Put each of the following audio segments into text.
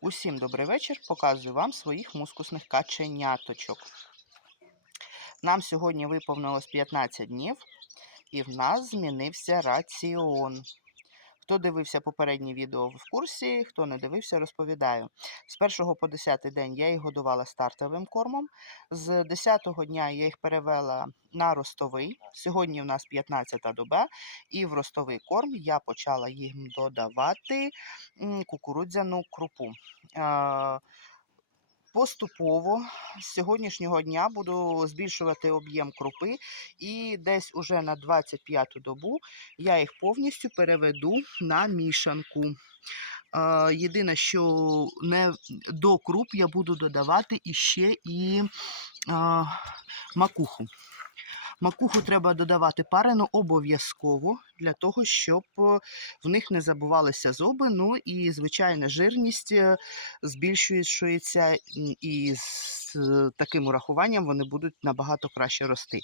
Усім добрий вечір. Показую вам своїх мускусних каченяточок. Нам сьогодні виповнилось 15 днів, і в нас змінився раціон. Хто дивився попереднє відео в курсі, хто не дивився, розповідаю. З 1 по 10 день я їх годувала стартовим кормом. З 10 дня я їх перевела на ростовий. Сьогодні у нас 15 доба, і в ростовий корм я почала їм додавати кукурудзяну крупу. Поступово з сьогоднішнього дня буду збільшувати об'єм крупи, і десь уже на 25-ту добу я їх повністю переведу на мішанку. Е, Єдине, що не до круп я буду додавати іще і е, макуху. Макуху треба додавати парену обов'язково для того, щоб е, в них не забувалися зуби. Ну і звичайна жирність е, збільшується, і з таким урахуванням вони будуть набагато краще рости.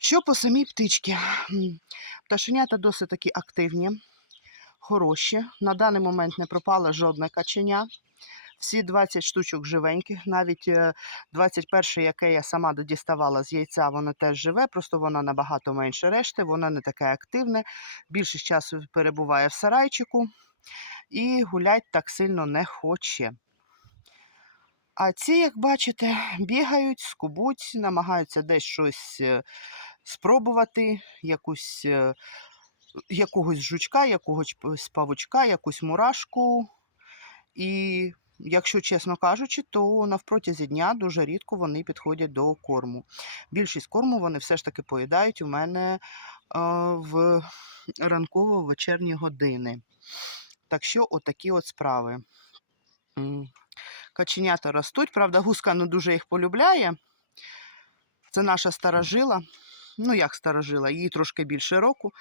Що по самій птичці? Пташенята досить таки активні, хороші. На даний момент не пропала жодна каченя. Всі 20 штучок живеньких, навіть е, 21, яке я сама додіставала з яйця, воно теж живе, просто воно набагато менше решти, воно не таке активне. Більшість часу перебуває в сарайчику і гулять так сильно не хоче. А ці, як бачите, бігають, скубуть, намагаються десь щось е, спробувати, якусь, е, якогось жучка, якогось павучка, якусь мурашку. І якщо чесно кажучи, то навпротязі дня дуже рідко вони підходять до корму. Більшість корму вони все ж таки поїдають у мене в ранково-вечірні години. Так що, отакі от справи. Каченята ростуть, правда, гуска не дуже їх полюбляє. Це наша старожила. Ну, як старожила, їй трошки більше року.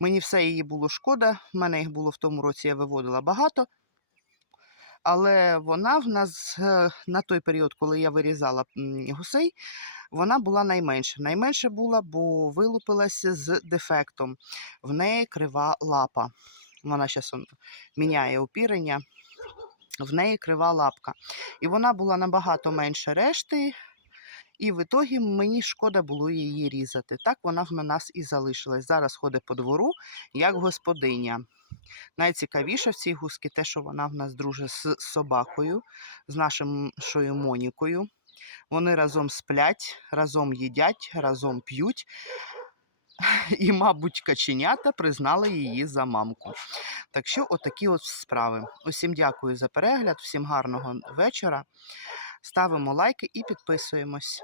Мені все її було шкода. В мене їх було в тому році, я виводила багато. Але вона в нас е, на той період, коли я вирізала гусей, вона була найменша. Найменша була, бо вилупилася з дефектом. В неї крива лапа. Вона зараз міняє опірення. В неї крива лапка. І вона була набагато менше решти. І в ітогі мені шкода було її різати. Так вона в нас і залишилась. Зараз ходить по двору як господиня. Найцікавіше в цій гуски те, що вона в нас дружить з собакою, з нашою Монікою. Вони разом сплять, разом їдять, разом п'ють. І, мабуть, каченята признали її за мамку. Так що, отакі от справи. Усім дякую за перегляд, всім гарного вечора. Ставимо лайки і підписуємось.